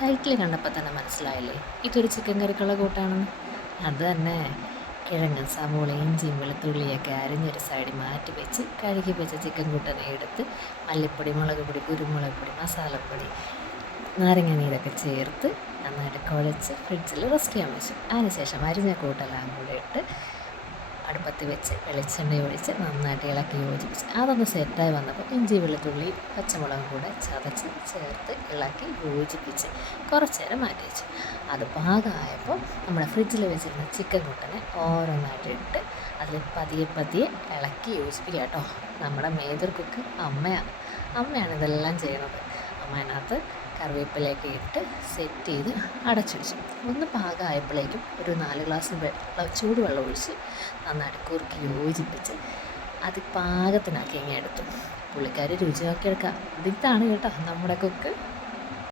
Title കണ്ടപ്പോൾ തന്നെ മനസ്സിലായില്ലേ ഇതൊരു ചിക്കൻ കറിക്കുള്ള കൂട്ടാണെന്ന്. അത് തന്നെ, കിഴങ്ങ്, സവോള, ഇഞ്ചിയും വെളുത്തുള്ളിയൊക്കെ അരിഞ്ഞൊരു സൈഡിൽ മാറ്റി വെച്ച് കഴുകി വെച്ച ചിക്കൻ കൂട്ടനെ എടുത്ത് മല്ലിപ്പൊടി, മുളക് പൊടി, കുരുമുളക് പൊടി, മസാലപ്പൊടി, നാരങ്ങ നീരൊക്കെ ചേർത്ത് നന്നായിട്ട് കുഴച്ച് ഫ്രിഡ്ജിൽ റെസ്റ്റ് ചെയ്യാൻ വെച്ചു. അതിനുശേഷം അരിഞ്ഞ കൂട്ടെല്ലാം കൂടെ ഇട്ട് അടുപ്പത്ത് വെച്ച് വെളിച്ചെണ്ണ ഒഴിച്ച് നന്നായിട്ട് ഇളക്കി യോജിപ്പിച്ച് അതൊന്ന് സെറ്റായി വന്നപ്പോൾ ഇഞ്ചി, വെളുത്തുള്ളി, പച്ചമുളകും കൂടെ ചതച്ച് ചേർത്ത് ഇളക്കി യോജിപ്പിച്ച് കുറച്ച് നേരം മാറ്റി വെച്ചു. അത് പാകമായപ്പോൾ നമ്മുടെ ഫ്രിഡ്ജിൽ വെച്ചിരുന്ന ചിക്കൻ കുട്ടനെ ഓരോന്നായിട്ട് ഇട്ട് അതിൽ പതിയെ ഇളക്കി യോജിപ്പിക്കുക കേട്ടോ. നമ്മുടെ മേജർ കുക്ക് അമ്മയാണ് ഇതെല്ലാം ചെയ്യണത്. അമ്മ അതിനകത്ത് കറിവേപ്പിലയൊക്കെ ഇട്ട് സെറ്റ് ചെയ്ത് അടച്ചു വെച്ചു. ഒന്ന് പാകമായപ്പോഴേക്കും ഒരു 4 ഗ്ലാസ് ചൂടുവെള്ളം ഒഴിച്ച് നന്നായിട്ട് കുറുക്കി യോജിപ്പിച്ച് അത് പാകത്തിനാക്കി ഇങ്ങനെ എടുത്തു. പുള്ളിക്കാരി രുചി നോക്കിയെടുക്കാം. ഇതാണ് കേട്ടോ നമ്മുടെ കുക്ക്.